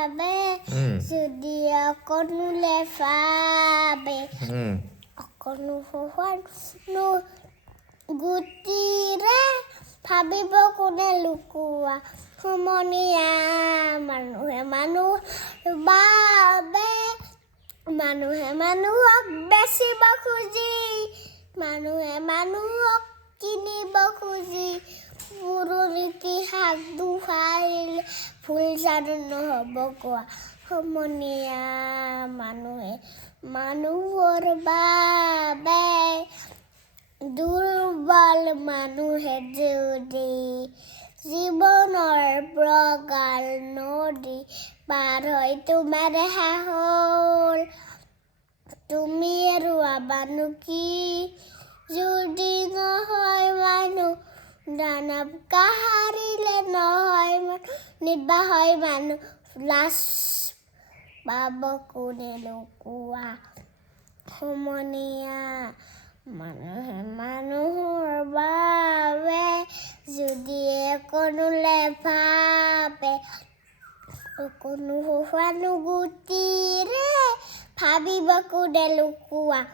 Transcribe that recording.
ভাবে যদি অকণোলে ভাবে অকণো হোৱানো গুটিৰে ভাবিব কোনে লুকুৱা সমনীয়া মানুহে মানুহ বাবে মানুহে মানুহক বেচিব খুজি মানুহে মানুহক কিনিব খুজি পুৰণি ইতিহাস দুহাৰিলে ভুল জানো নহ'ব কোৱা সমনীয়া মানুহে মানুহৰ বাবে দুৰ্বল মানুহে যদি জীৱনৰ প্ৰগাল নদী পাৰ হৈ তোমাৰ সাহল তুমি ৰুৱাবানো কি যদি নহয় মানুহ দানৱ কাহাৰিলে নহয় মানুহ নিবা হয় মানুহ লাজ পাব কোনে লুকুৱা সমনীয়া মানুহে মানুহৰ বাবে যদি অকণোলে ভাবে অকণো হোৱানো গুটিৰে ভাবিব কোনে লুকুৱা